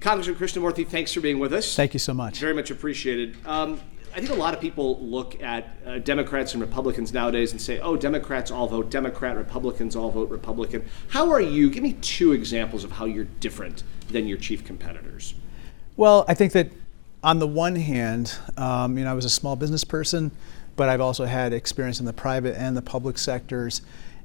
Congressman Krishnamoorthi, thanks for being with us. Thank you so much. Very much appreciated. I think a lot of people look at Democrats and Republicans nowadays and say, oh, Democrats all vote Democrat, Republicans all vote Republican. How are you? Give me two examples of how you're different than your chief competitors. Well, I think that on the one hand, I was a small business person, but I've also had experience in the private and the public sectors.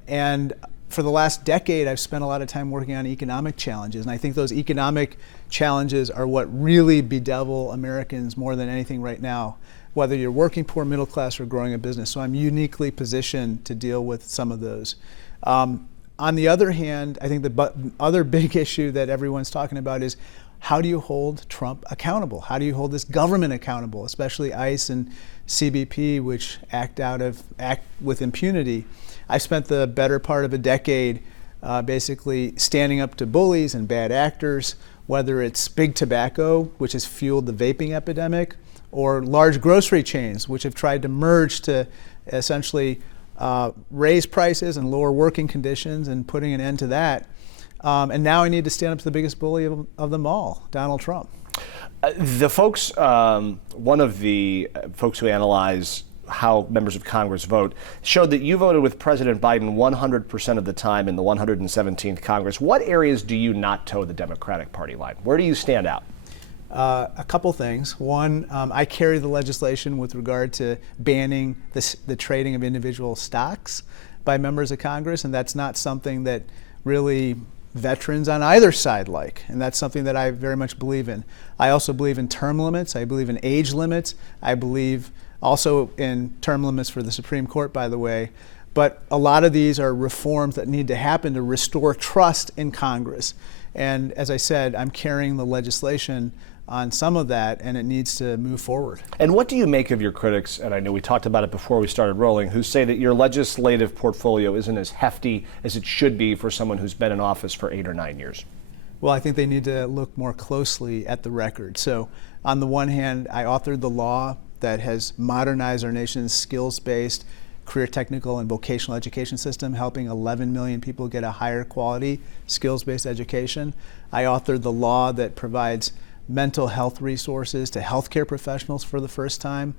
And for the last decade, I've spent a lot of time working on economic challenges. And I think those economic challenges are what really bedevil Americans more than anything right now, whether you're working poor, middle class, or growing a business. So I'm uniquely positioned to deal with some of those. On the other hand, I think the other big issue that everyone's talking about is how do you hold Trump accountable? How do you hold this government accountable, especially ICE and CBP, which act with impunity? I spent the better part of a decade basically standing up to bullies and bad actors, whether it's big tobacco, which has fueled the vaping epidemic, or large grocery chains, which have tried to merge to essentially raise prices and lower working conditions and putting an end to that. And now I need to stand up to the biggest bully of them all, Donald Trump. The folks, one of the folks who analyze how members of Congress vote, showed that you voted with President Biden 100% of the time in the 117th Congress. What areas do you not toe the Democratic Party line? Where do you stand out? A couple things. One, I carry the legislation with regard to banning the trading of individual stocks by members of Congress, and that's not something that really veterans on either side like, and that's something that I very much believe in. I also believe in term limits. I believe in age limits. I believe also in term limits for the Supreme Court, by the way. But a lot of these are reforms that need to happen to restore trust in Congress. And as I said, I'm carrying the legislation on some of that, and it needs to move forward. And what do you make of your critics, and I know we talked about it before we started rolling, who say that your legislative portfolio isn't as hefty as it should be for someone who's been in office for 8 or 9 years? Well, I think they need to look more closely at the record. So on the one hand, I authored the law that has modernized our nation's skills-based career technical and vocational education system, helping 11 million people get a higher quality skills-based education. I authored the law that provides mental health resources to healthcare professionals for the first time.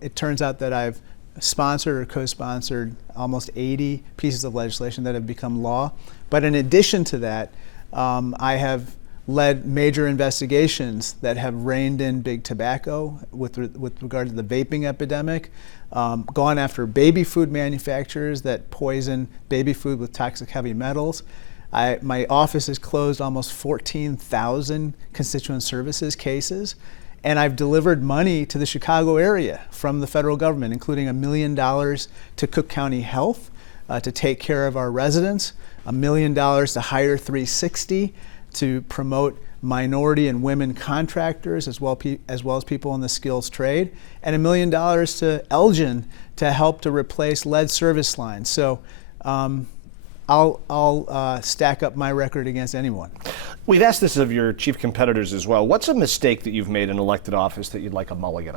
It turns out that I've sponsored or co-sponsored almost 80 pieces of legislation that have become law. But in addition to that, I have led major investigations that have reined in big tobacco with regard to the vaping epidemic, gone after baby food manufacturers that poison baby food with toxic heavy metals. My office has closed almost 14,000 constituent services cases, and I've delivered money to the Chicago area from the federal government, including $1 million to Cook County Health to take care of our residents, $1 million to Hire 360 to promote minority and women contractors as well as people in the skills trade, and $1 million to Elgin to help to replace lead service lines. So I'll stack up my record against anyone. We've asked this of your chief competitors as well. What's a mistake that you've made in elected office that you'd like a mulligan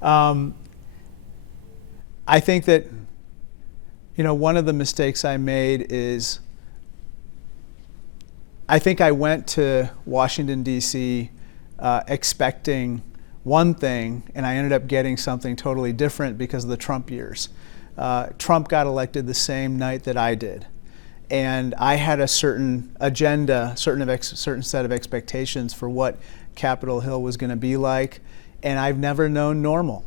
on? I think that one of the mistakes I made is I think I went to Washington, D.C. Expecting one thing, and I ended up getting something totally different because of the Trump years. Trump got elected the same night that I did. And I had a certain agenda, certain set of expectations for what Capitol Hill was going to be like, and I've never known normal.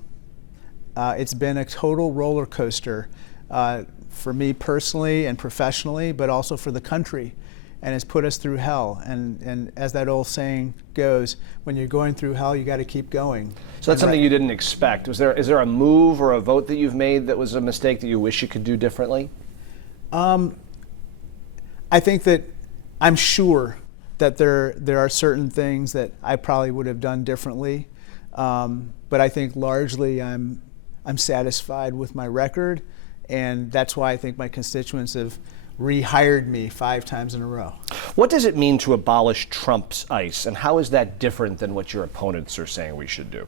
It's been a total roller coaster for me personally and professionally, but also for the country. And it's put us through hell. And as that old saying goes, when you're going through hell, you got to keep going. So that's something you didn't expect. Is there a move or a vote that you've made that was a mistake that you wish you could do differently? I think that I'm sure that there are certain things that I probably would have done differently. But I think largely I'm satisfied with my record. And that's why I think my constituents have rehired me 5 times in a row. What does it mean to abolish Trump's ICE, and how is that different than what your opponents are saying we should do?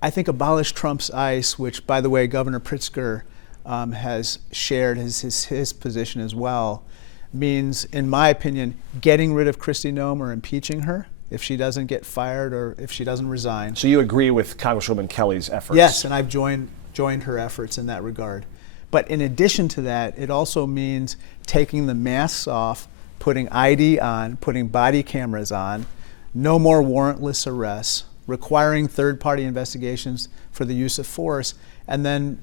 I think abolish Trump's ICE, which, by the way, Governor Pritzker has shared his position as well. means, in my opinion, getting rid of Kristi Noem or impeaching her if she doesn't get fired or if she doesn't resign. So you agree with Congresswoman Kelly's efforts? Yes, and I've joined her efforts in that regard. But in addition to that, it also means taking the masks off, putting ID on, putting body cameras on, no more warrantless arrests, requiring third-party investigations for the use of force, and then,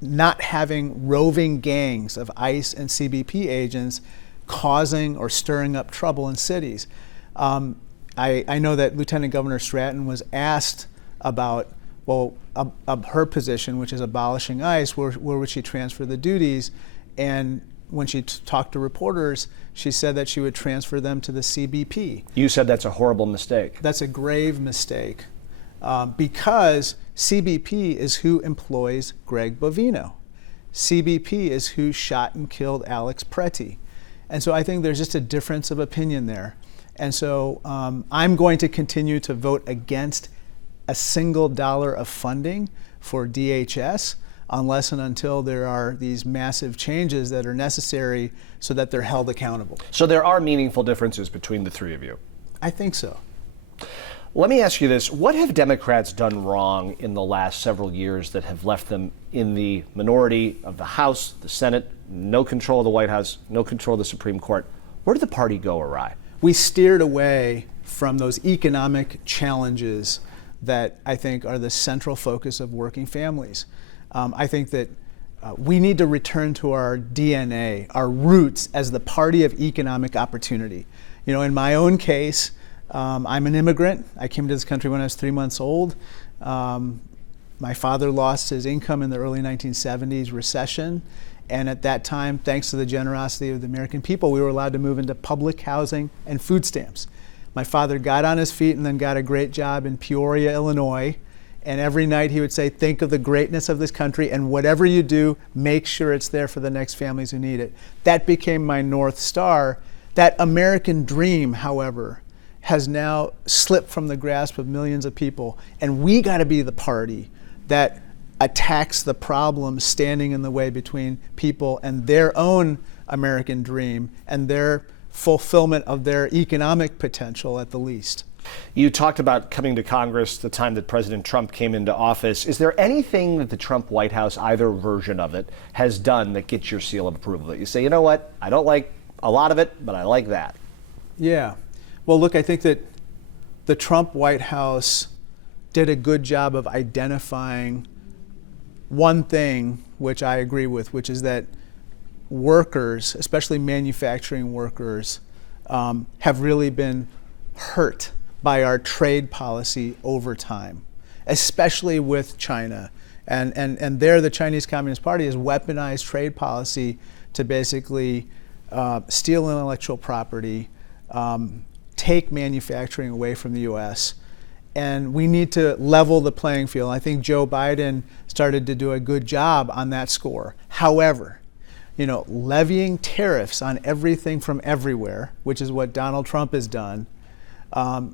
not having roving gangs of ICE and CBP agents causing or stirring up trouble in cities. I know that Lieutenant Governor Stratton was asked about, her position, which is abolishing ICE, where would she transfer the duties? And when she talked to reporters, she said that she would transfer them to the CBP. You said that's a horrible mistake. That's a grave mistake, because CBP is who employs Greg Bovino. CBP is who shot and killed Alex Preti. And so I think there's just a difference of opinion there. And so I'm going to continue to vote against a single dollar of funding for DHS unless and until there are these massive changes that are necessary so that they're held accountable. So there are meaningful differences between the three of you? I think so. Let me ask you this. What have Democrats done wrong in the last several years that have left them in the minority of the House, the Senate, no control of the White House, no control of the Supreme Court? Where did the party go awry? We steered away from those economic challenges that I think are the central focus of working families. I think that we need to return to our DNA, our roots as the party of economic opportunity. In my own case, I'm an immigrant. I came to this country when I was 3 months old. My father lost his income in the early 1970s recession. And at that time, thanks to the generosity of the American people, we were allowed to move into public housing and food stamps. My father got on his feet and then got a great job in Peoria, Illinois. And every night he would say, think of the greatness of this country, and whatever you do, make sure it's there for the next families who need it. That became my North Star. That American dream, however, has now slipped from the grasp of millions of people. And we got to be the party that attacks the problem standing in the way between people and their own American dream and their fulfillment of their economic potential at the least. You talked about coming to Congress the time that President Trump came into office. Is there anything that the Trump White House, either version of it, has done that gets your seal of approval? That you say, you know what, I don't like a lot of it, but I like that? Yeah. Well, look, I think that the Trump White House did a good job of identifying one thing, which I agree with, which is that workers, especially manufacturing workers, have really been hurt by our trade policy over time, especially with China. And there, the Chinese Communist Party has weaponized trade policy to basically steal intellectual property, take manufacturing away from the US. And we need to level the playing field. I think Joe Biden started to do a good job on that score. However, levying tariffs on everything from everywhere, which is what Donald Trump has done,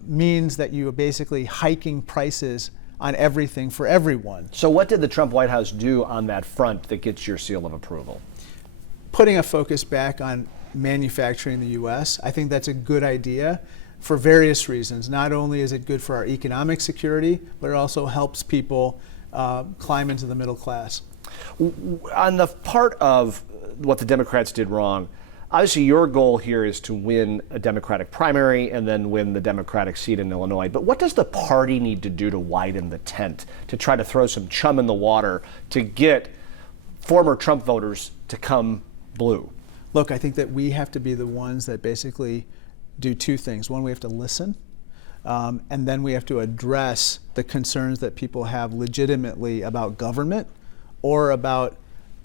means that you are basically hiking prices on everything for everyone. So what did the Trump White House do on that front that gets your seal of approval? Putting a focus back on manufacturing in the U.S., I think that's a good idea for various reasons. Not only is it good for our economic security, but it also helps people climb into the middle class. On the part of what the Democrats did wrong, obviously your goal here is to win a Democratic primary and then win the Democratic seat in Illinois. But what does the party need to do to widen the tent, to try to throw some chum in the water, to get former Trump voters to come blue? Look, I think that we have to be the ones that basically do two things. One, we have to listen, and then we have to address the concerns that people have legitimately about government or about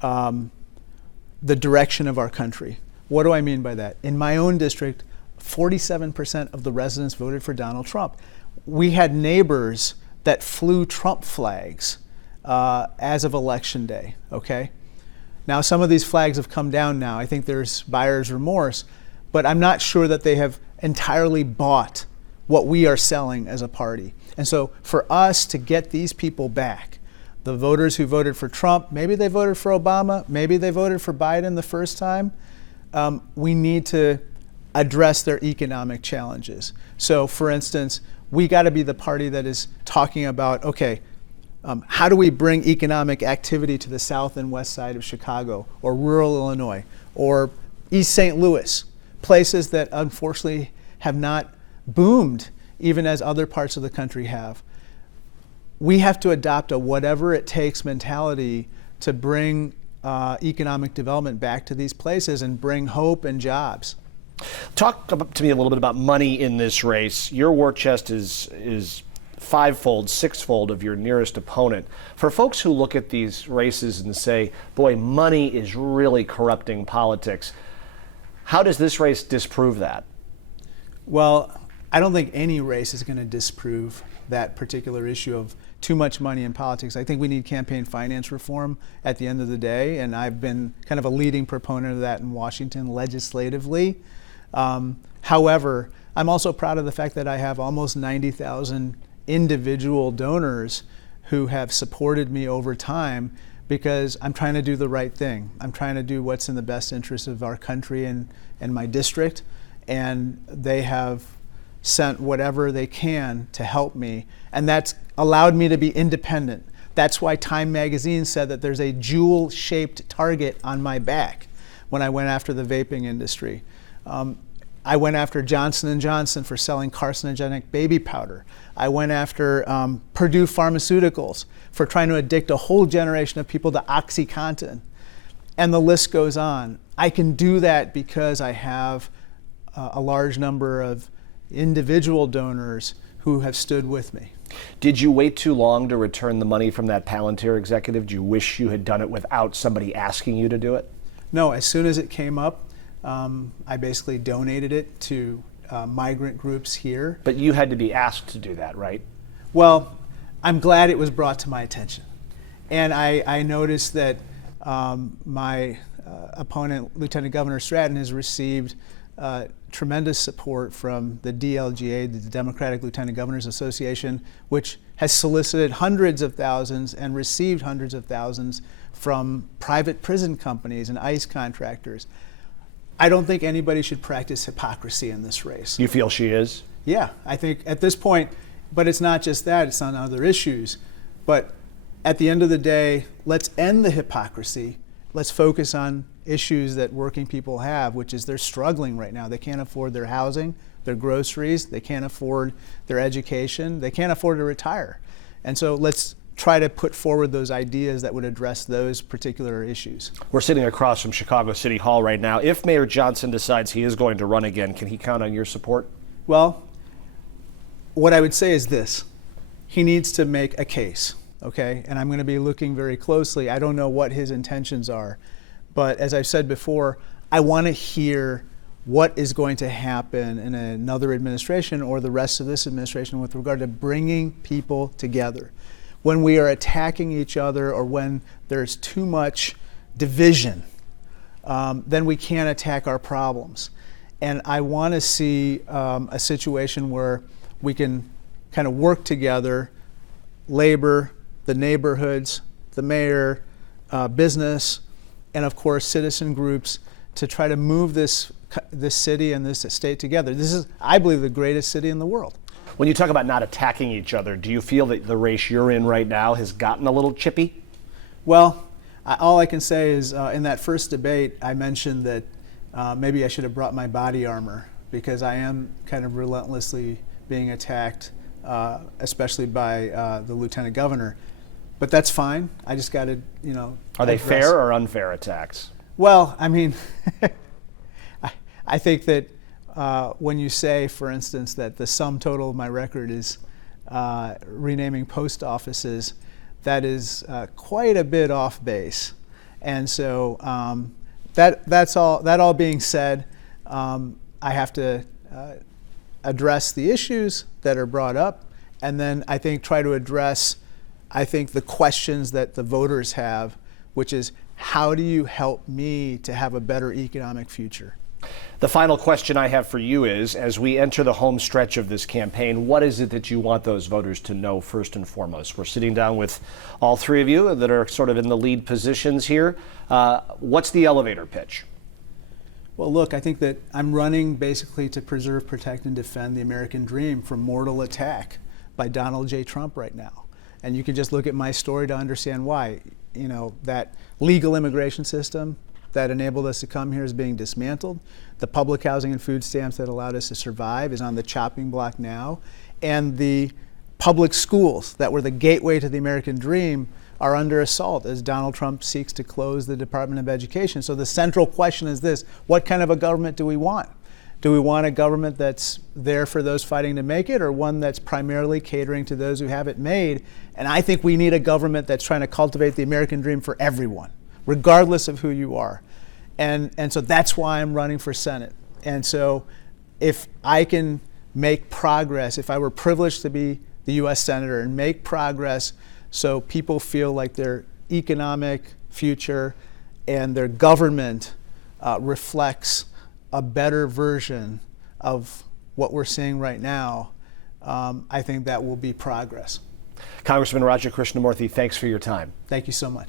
the direction of our country. What do I mean by that? In my own district, 47% of the residents voted for Donald Trump. We had neighbors that flew Trump flags as of Election Day, okay? Now, some of these flags have come down now. I think there's buyer's remorse, but I'm not sure that they have entirely bought what we are selling as a party. And so for us to get these people back, the voters who voted for Trump, maybe they voted for Obama, maybe they voted for Biden the first time, we need to address their economic challenges. So, for instance, we got to be the party that is talking about, okay, how do we bring economic activity to the south and west side of Chicago, or rural Illinois, or East St. Louis, places that unfortunately have not boomed even as other parts of the country have. We have to adopt a whatever it takes mentality to bring economic development back to these places and bring hope and jobs. Talk to me a little bit about money in this race. Your war chest is fivefold, sixfold of your nearest opponent. For folks who look at these races and say, boy, money is really corrupting politics, how does this race disprove that? Well, I don't think any race is going to disprove that particular issue of too much money in politics. I think we need campaign finance reform at the end of the day, and I've been kind of a leading proponent of that in Washington legislatively. However, I'm also proud of the fact that I have almost 90,000 individual donors who have supported me over time because I'm trying to do the right thing. I'm trying to do what's in the best interest of our country and my district, and they have sent whatever they can to help me, and that's allowed me to be independent. That's why Time magazine said that there's a jewel-shaped target on my back when I went after the vaping industry. I went after Johnson & Johnson for selling carcinogenic baby powder. I went after Purdue Pharmaceuticals for trying to addict a whole generation of people to OxyContin. And the list goes on. I can do that because I have a large number of individual donors who have stood with me. Did you wait too long to return the money from that Palantir executive? Do you wish you had done it without somebody asking you to do it? No, as soon as it came up, I basically donated it to migrant groups here. But you had to be asked to do that, right? Well, I'm glad it was brought to my attention. And I noticed that my opponent, Lieutenant Governor Stratton, has received tremendous support from the DLGA, the Democratic Lieutenant Governors Association, which has solicited hundreds of thousands and received hundreds of thousands from private prison companies and ICE contractors. I don't think anybody should practice hypocrisy in this race. You feel she is? Yeah, I think at this point, but it's not just that, it's on other issues. But at the end of the day, let's end the hypocrisy. Let's focus on issues that working people have, which is they're struggling right now. They can't afford their housing, their groceries, they can't afford their education, they can't afford to retire. And so let's try to put forward those ideas that would address those particular issues. We're sitting across from Chicago City Hall right now. If Mayor Johnson decides he is going to run again, can he count on your support? Well, what I would say is this. He needs to make a case, okay? And I'm going to be looking very closely. I don't know what his intentions are. But as I've said before, I want to hear what is going to happen in another administration or the rest of this administration with regard to bringing people together. When we are attacking each other or when there's too much division, then we can't attack our problems. And I want to see a situation where we can kind of work together, labor, the neighborhoods, the mayor, business, and of course citizen groups to try to move this city and this state together. This is, I believe, the greatest city in the world. When you talk about not attacking each other, do you feel that the race you're in right now has gotten a little chippy? Well, all I can say is in that first debate, I mentioned that maybe I should have brought my body armor because I am kind of relentlessly being attacked, especially by the lieutenant governor. But that's fine. I just got to, Are they fair or unfair attacks? Well, I mean, I think that when you say, for instance, that the sum total of my record is renaming post offices, that is quite a bit off base. And so that all being said, I have to address the issues that are brought up, and then I think try to address, the questions that the voters have, which is how do you help me to have a better economic future? The final question I have for you is, as we enter the home stretch of this campaign, what is it that you want those voters to know first and foremost? We're sitting down with all three of you that are sort of in the lead positions here. What's the elevator pitch? Well, look, I think that I'm running basically to preserve, protect, and defend the American dream from mortal attack by Donald J. Trump right now. And you can just look at my story to understand why. You know, that legal immigration system that enabled us to come here is being dismantled. The public housing and food stamps that allowed us to survive is on the chopping block now. And the public schools that were the gateway to the American dream are under assault as Donald Trump seeks to close the Department of Education. So the central question is this: what kind of a government do we want? Do we want a government that's there for those fighting to make it, or one that's primarily catering to those who have it made? And I think we need a government that's trying to cultivate the American dream for everyone, regardless of who you are. And so that's why I'm running for Senate. And so if I can make progress, if I were privileged to be the U.S. Senator and make progress so people feel like their economic future and their government reflects a better version of what we're seeing right now, I think that will be progress. Congressman Raja Krishnamoorthi, thanks for your time. Thank you so much.